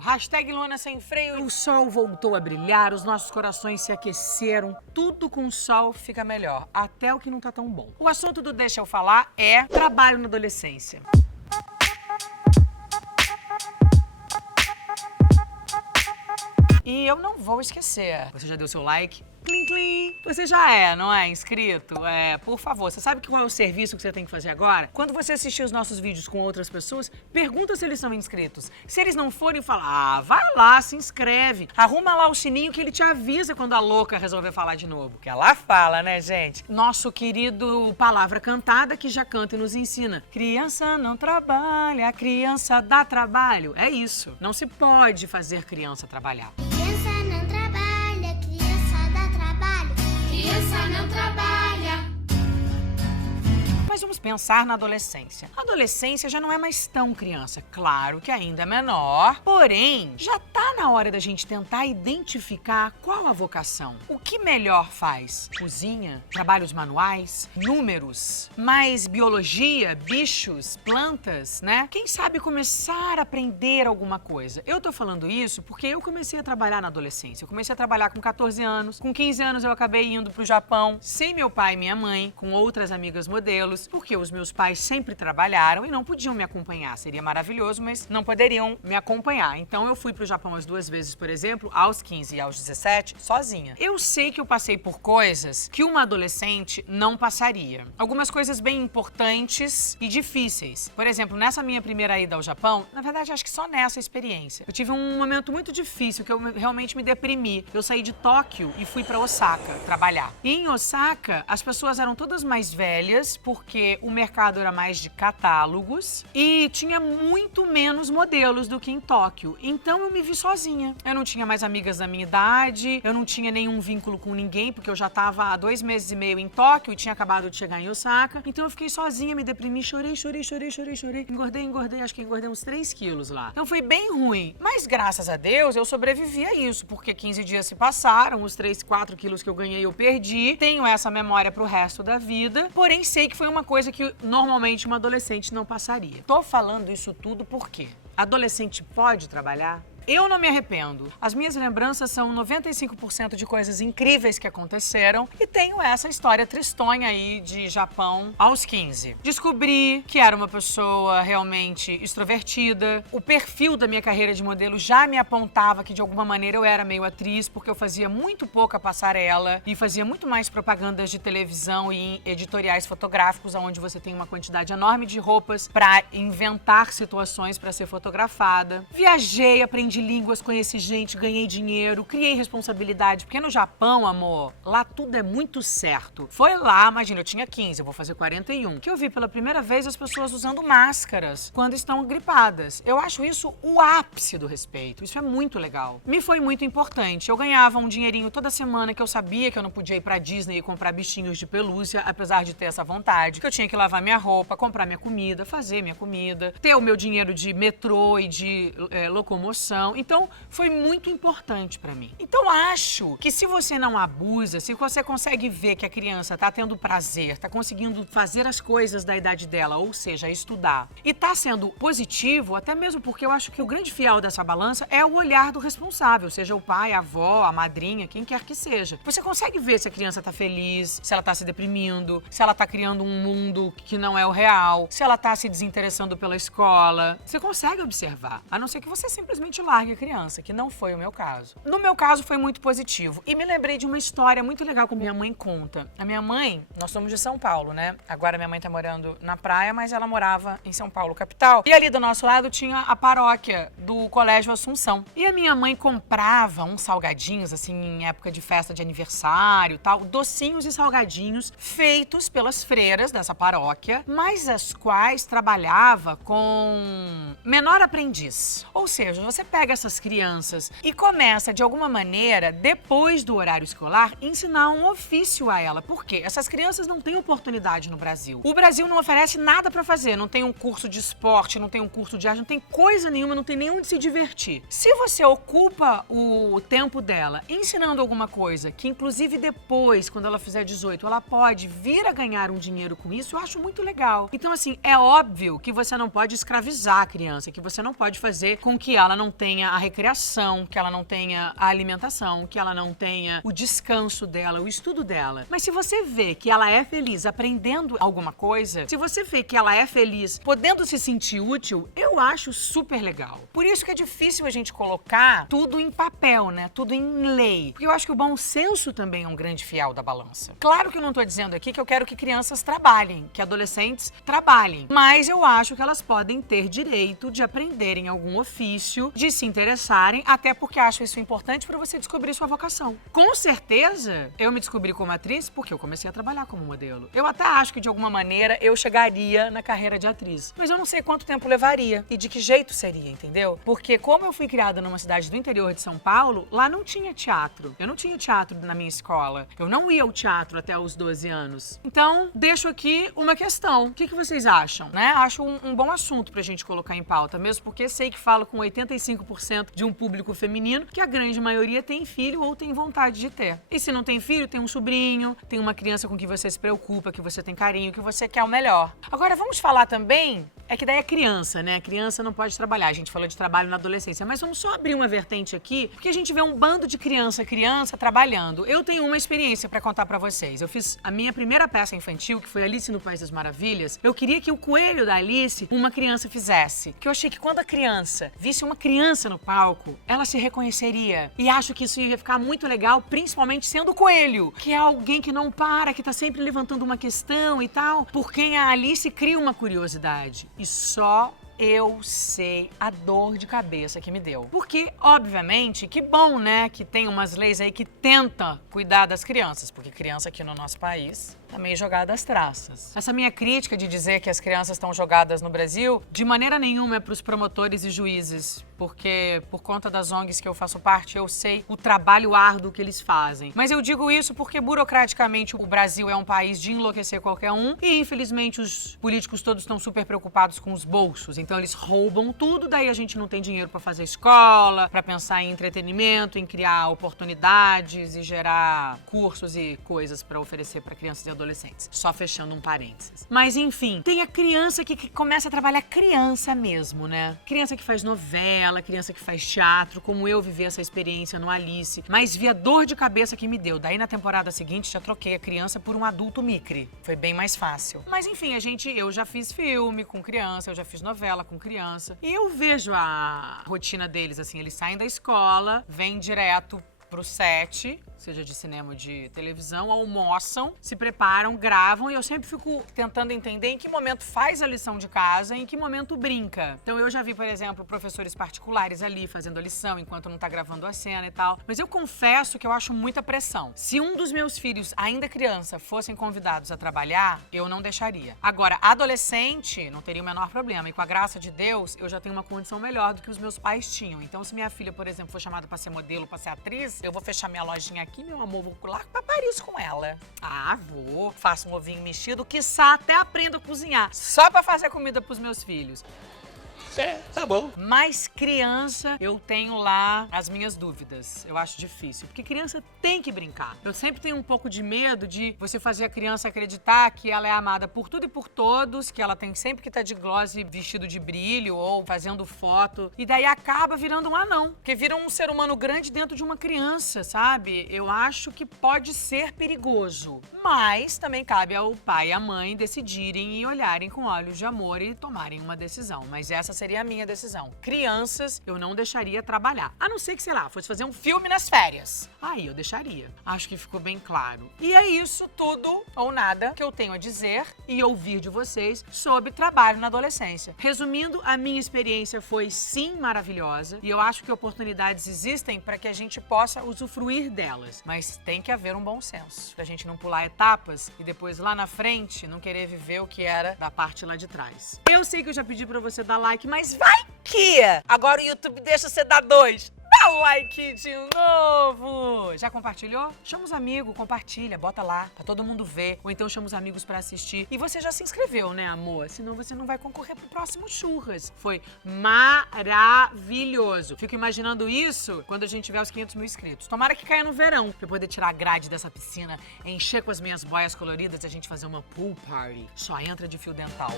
Hashtag Luana Sem Freio. O sol voltou a brilhar, os nossos corações se aqueceram. Tudo com o sol fica melhor, até o que não tá tão bom. O assunto do Deixa Eu Falar é trabalho na adolescência. E eu não vou esquecer. Você já deu seu like? Clim, clim. Você já não é inscrito? Por favor, você sabe qual é o serviço que você tem que fazer agora? Quando você assistir os nossos vídeos com outras pessoas, pergunta se eles são inscritos. Se eles não forem, fala, vai lá, se inscreve. Arruma lá o sininho que ele te avisa quando a louca resolver falar de novo. Que ela fala, né, gente? Nosso querido Palavra Cantada, que já canta e nos ensina. Criança não trabalha, criança dá trabalho. É isso. Não se pode fazer criança trabalhar. Criança não trabalha, criança dá trabalho. Criança não trabalha. Mas vamos pensar na adolescência. A adolescência já não é mais tão criança. Claro que ainda é menor, porém, já tá na hora da gente tentar identificar qual a vocação. O que melhor faz? Cozinha? Trabalhos manuais? Números? Mais biologia? Bichos? Plantas, né? Quem sabe começar a aprender alguma coisa? Eu tô falando isso porque eu comecei a trabalhar na adolescência. Eu comecei a trabalhar com 14 anos. Com 15 anos eu acabei indo pro Japão, sem meu pai e minha mãe, com outras amigas modelos, porque os meus pais sempre trabalharam e não podiam me acompanhar. Seria maravilhoso, mas não poderiam me acompanhar. Então eu fui pro Japão as 2 vezes, por exemplo, aos 15 e aos 17, sozinha. Eu sei que eu passei por coisas que uma adolescente não passaria. Algumas coisas bem importantes e difíceis. Por exemplo, nessa minha primeira ida ao Japão, na verdade acho que só nessa experiência, eu tive um momento muito difícil, que eu realmente me deprimi. Eu saí de Tóquio e fui pra Osaka trabalhar. E em Osaka, as pessoas eram todas mais velhas, porque o mercado era mais de catálogos e tinha muito menos modelos do que em Tóquio. Então eu me vi sozinha. Eu não tinha mais amigas da minha idade, eu não tinha nenhum vínculo com ninguém, porque eu já estava há 2 meses e meio em Tóquio e tinha acabado de chegar em Osaka. Então eu fiquei sozinha, me deprimi, chorei. Engordei, acho que engordei uns 3 quilos lá. Então foi bem ruim. Mas graças a Deus eu sobrevivi a isso, porque 15 dias se passaram, os 3, 4 quilos que eu ganhei eu perdi. Tenho essa memória pro resto da vida, porém sei que foi uma coisa que normalmente uma adolescente não passaria. Tô falando isso tudo porque adolescente pode trabalhar? Eu não me arrependo. As minhas lembranças são 95% de coisas incríveis que aconteceram e tenho essa história tristonha aí de Japão aos 15. Descobri que era uma pessoa realmente extrovertida. O perfil da minha carreira de modelo já me apontava que de alguma maneira eu era meio atriz, porque eu fazia muito pouca passarela e fazia muito mais propagandas de televisão e editoriais fotográficos, onde você tem uma quantidade enorme de roupas para inventar situações para ser fotografada. Viajei, aprendi línguas, conheci gente, ganhei dinheiro, criei responsabilidade, porque no Japão, amor, lá tudo é muito certo. Foi lá, imagina, eu tinha 15, eu vou fazer 41, que eu vi pela primeira vez as pessoas usando máscaras quando estão gripadas. Eu acho isso o ápice do respeito, isso é muito legal. Me foi muito importante, eu ganhava um dinheirinho toda semana que eu sabia que eu não podia ir pra Disney e comprar bichinhos de pelúcia, apesar de ter essa vontade, que eu tinha que lavar minha roupa, comprar minha comida, fazer minha comida, ter o meu dinheiro de metrô e de locomoção. Então, foi muito importante pra mim. Então, acho que se você não abusa, se você consegue ver que a criança tá tendo prazer, tá conseguindo fazer as coisas da idade dela, ou seja, estudar, e tá sendo positivo, até mesmo porque eu acho que o grande fiel dessa balança é o olhar do responsável, seja o pai, a avó, a madrinha, quem quer que seja. Você consegue ver se a criança tá feliz, se ela tá se deprimindo, se ela tá criando um mundo que não é o real, se ela tá se desinteressando pela escola. Você consegue observar, a não ser que você simplesmente largue a criança, que não foi o meu caso. No meu caso, foi muito positivo. E me lembrei de uma história muito legal que minha mãe conta. A minha mãe, nós somos de São Paulo, né? Agora minha mãe tá morando na praia, mas ela morava em São Paulo, capital. E ali do nosso lado tinha a paróquia do Colégio Assunção. E a minha mãe comprava uns salgadinhos, assim, em época de festa de aniversário e tal, docinhos e salgadinhos feitos pelas freiras dessa paróquia, mas as quais trabalhava com menor aprendiz. Ou seja, você pega essas crianças e começa, de alguma maneira, depois do horário escolar, ensinar um ofício a ela. Por quê? Essas crianças não têm oportunidade no Brasil. O Brasil não oferece nada pra fazer, não tem um curso de esporte, não tem um curso de arte, não tem coisa nenhuma, não tem nem onde se divertir. Se você ocupa o tempo dela ensinando alguma coisa, que inclusive depois, quando ela fizer 18, ela pode vir a ganhar um dinheiro com isso, eu acho muito legal. Então, assim, é óbvio que você não pode escravizar a criança, que você não pode fazer com que ela não tenha tenha a recreação, que ela não tenha a alimentação, que ela não tenha o descanso dela, o estudo dela. Mas se você vê que ela é feliz aprendendo alguma coisa, se você vê que ela é feliz podendo se sentir útil, eu acho super legal. Por isso que é difícil a gente colocar tudo em papel, né? Tudo em lei. Porque eu acho que o bom senso também é um grande fiel da balança. Claro que eu não tô dizendo aqui que eu quero que crianças trabalhem, que adolescentes trabalhem. Mas eu acho que elas podem ter direito de aprenderem algum ofício, de se interessarem, até porque acho isso importante para você descobrir sua vocação. Com certeza, eu me descobri como atriz porque eu comecei a trabalhar como modelo. Eu até acho que de alguma maneira eu chegaria na carreira de atriz. Mas eu não sei quanto tempo levaria e de que jeito seria, entendeu? Porque como eu fui criada numa cidade do interior de São Paulo, lá não tinha teatro. Eu não tinha teatro na minha escola. Eu não ia ao teatro até os 12 anos. Então, deixo aqui uma questão. O que vocês acham, né? Acho um bom assunto pra gente colocar em pauta, mesmo porque sei que falo com 85% de um público feminino, que a grande maioria tem filho ou tem vontade de ter. E se não tem filho, tem um sobrinho, tem uma criança com que você se preocupa, que você tem carinho, que você quer o melhor. Agora, vamos falar também, é que daí é criança, né? Criança não pode trabalhar. A gente falou de trabalho na adolescência, mas vamos só abrir uma vertente aqui, porque a gente vê um bando de criança trabalhando. Eu tenho uma experiência pra contar pra vocês. Eu fiz a minha primeira peça infantil, que foi Alice no País das Maravilhas. Eu queria que o coelho da Alice uma criança fizesse. Que eu achei que quando a criança visse uma criança no palco, ela se reconheceria. E acho que isso ia ficar muito legal, principalmente sendo o coelho, que é alguém que não para, que tá sempre levantando uma questão e tal, por quem a Alice cria uma curiosidade. E só eu sei a dor de cabeça que me deu. Porque, obviamente, que bom, né, que tem umas leis aí que tentam cuidar das crianças, porque criança aqui no nosso país tá meio jogada às traças. Essa minha crítica de dizer que as crianças estão jogadas no Brasil, de maneira nenhuma é pros promotores e juízes, porque por conta das ONGs que eu faço parte, eu sei o trabalho árduo que eles fazem. Mas eu digo isso porque, burocraticamente, o Brasil é um país de enlouquecer qualquer um e, infelizmente, os políticos todos estão super preocupados com os bolsos. Então, eles roubam tudo, daí a gente não tem dinheiro pra fazer escola, pra pensar em entretenimento, em criar oportunidades e gerar cursos e coisas pra oferecer pra crianças e adolescentes. Só fechando um parênteses. Mas, enfim, tem a criança que começa a trabalhar criança mesmo, né? Criança que faz novela, criança que faz teatro, como eu vivi essa experiência no Alice, mas vi a dor de cabeça que me deu. Daí, na temporada seguinte, já troquei a criança por um adulto micre. Foi bem mais fácil. Mas, enfim, eu já fiz filme com criança, eu já fiz novela com criança. E eu vejo a rotina deles, assim, eles saem da escola, vêm direto pro set, seja de cinema ou de televisão, almoçam, se preparam, gravam e eu sempre fico tentando entender em que momento faz a lição de casa e em que momento brinca. Então eu já vi, por exemplo, professores particulares ali fazendo a lição enquanto não tá gravando a cena e tal. Mas eu confesso que eu acho muita pressão. Se um dos meus filhos, ainda criança, fossem convidados a trabalhar, eu não deixaria. Agora, adolescente, não teria o menor problema. E com a graça de Deus, eu já tenho uma condição melhor do que os meus pais tinham. Então, se minha filha, por exemplo, for chamada pra ser modelo, pra ser atriz, eu vou fechar minha lojinha aqui, meu amor, vou lá pra Paris com ela. Ah, vou. Faço um ovinho mexido, quiçá até aprendo a cozinhar. Só pra fazer comida pros meus filhos. É, tá bom. Mas criança, eu tenho lá as minhas dúvidas. Eu acho difícil, porque criança tem que brincar. Eu sempre tenho um pouco de medo de você fazer a criança acreditar que ela é amada por tudo e por todos, que ela tem sempre que estar de gloss vestido de brilho ou fazendo foto. E daí acaba virando um anão, porque vira um ser humano grande dentro de uma criança, sabe? Eu acho que pode ser perigoso. Mas também cabe ao pai e à mãe decidirem e olharem com olhos de amor e tomarem uma decisão. Mas essa seria a minha decisão. Crianças, eu não deixaria trabalhar. A não ser que, sei lá, fosse fazer um filme nas férias. Aí eu deixaria. Acho que ficou bem claro. E é isso tudo ou nada que eu tenho a dizer e ouvir de vocês sobre trabalho na adolescência. Resumindo, a minha experiência foi sim maravilhosa e eu acho que oportunidades existem para que a gente possa usufruir delas. Mas tem que haver um bom senso, pra gente não pular etapas e depois lá na frente não querer viver o que era da parte lá de trás. Eu sei que eu já pedi pra você dar like, mas vai que agora o YouTube deixa você dar 2. Dá um like de novo! Já compartilhou? Chama os amigos, compartilha, bota lá, pra todo mundo ver. Ou então chama os amigos pra assistir. E você já se inscreveu, né, amor? Senão você não vai concorrer pro próximo Churras. Foi maravilhoso. Fico imaginando isso quando a gente tiver os 500 mil inscritos. Tomara que caia no verão, pra eu poder tirar a grade dessa piscina, encher com as minhas boias coloridas e a gente fazer uma pool party. Só entra de fio dental.